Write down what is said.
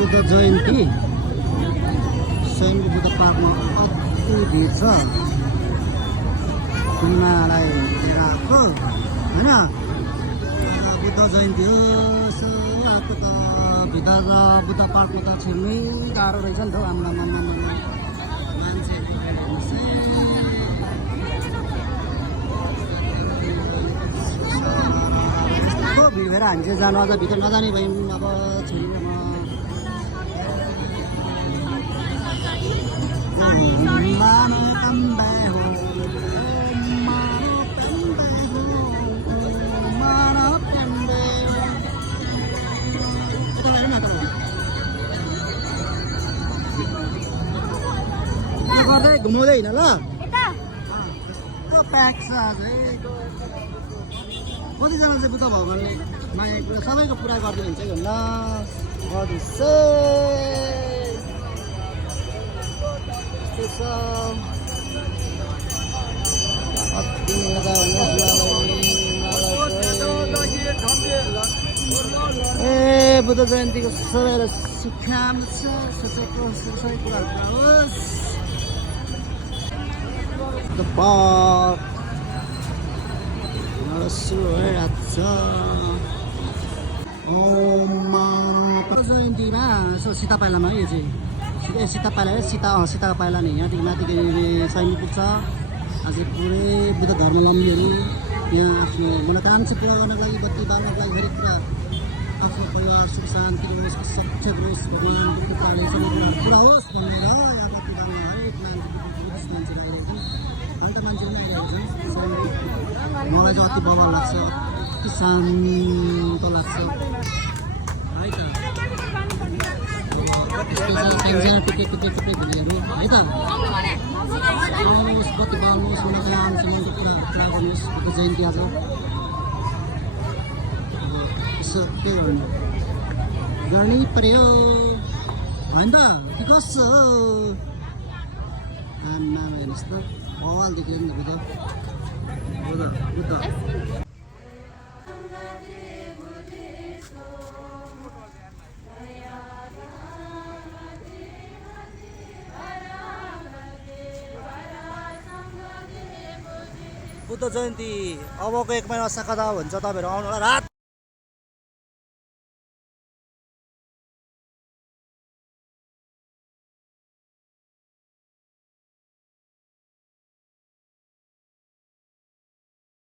बुद्ध जयन्ती स्वयं बुद्ध पार्कमा अति भिड छ पूर्णिमालाई लिएर आएको होइन बुद्ध जयन्ती हो सो आएको त भित्र बुद्ध पार्कमा त छिर्नै गाह्रो रहेछ नि त हौ आम्मा मान्छे भिड भएर हामी चाहिँ जानु अझ भित्र नजाने भयौँ अब छोरीमा गर्दै घुमाउँदै होइन ल प्याक छ अझै कतिजना चाहिँ बुद्ध भगवान्ले माया कुरा सबैको पुरा गरिदिनुहुन्छ कि ल ए बुद्ध जयन्तीको सबैलाई शुभकामना छ सोचेको सबै कुराहरू होस् जयन्तीमा यसो सीता पाइलामा यो चाहिँ सीता पाइला सीताको पाइला नि यहाँदेखि माथिको सैनिक पुग्छ अझै पुरै बुद्ध धर्मावलम्बीहरू यहाँ आफ्नो मनोकांक्षा पुरा गर्नको लागि बत्ती बाल्नको लागि हरेक कुरा आफ्नो परिवार सुख शान्ति होस् सक्षम होस् भगवान् कृपाले सबै कुरा पुरा होस् भनेर यहाँको कुरामा हरेक मान्छे आइरहेको छ अन्त मान्छेले पनि आइरहेको छ मलाई चाहिँ अति बवाल लाग्छ अति शान्त लाग्छ है त टुक्रै भनेहरू है त आउनुहोस् बत्ती बाल्नुहोस् मनोकामनाको कुरा पुरा गर्नुहोस् बुद्ध जयन्ती आज यसो के गर्नै पर्यो होइन त के कस्तो हो आमा हेर्नुहोस् त बवाल देखियो नि बुद्ध बुद्ध जयन्ती अबको 1 महिना सकादा हुन्छ तपाईँहरू आउनु होला रात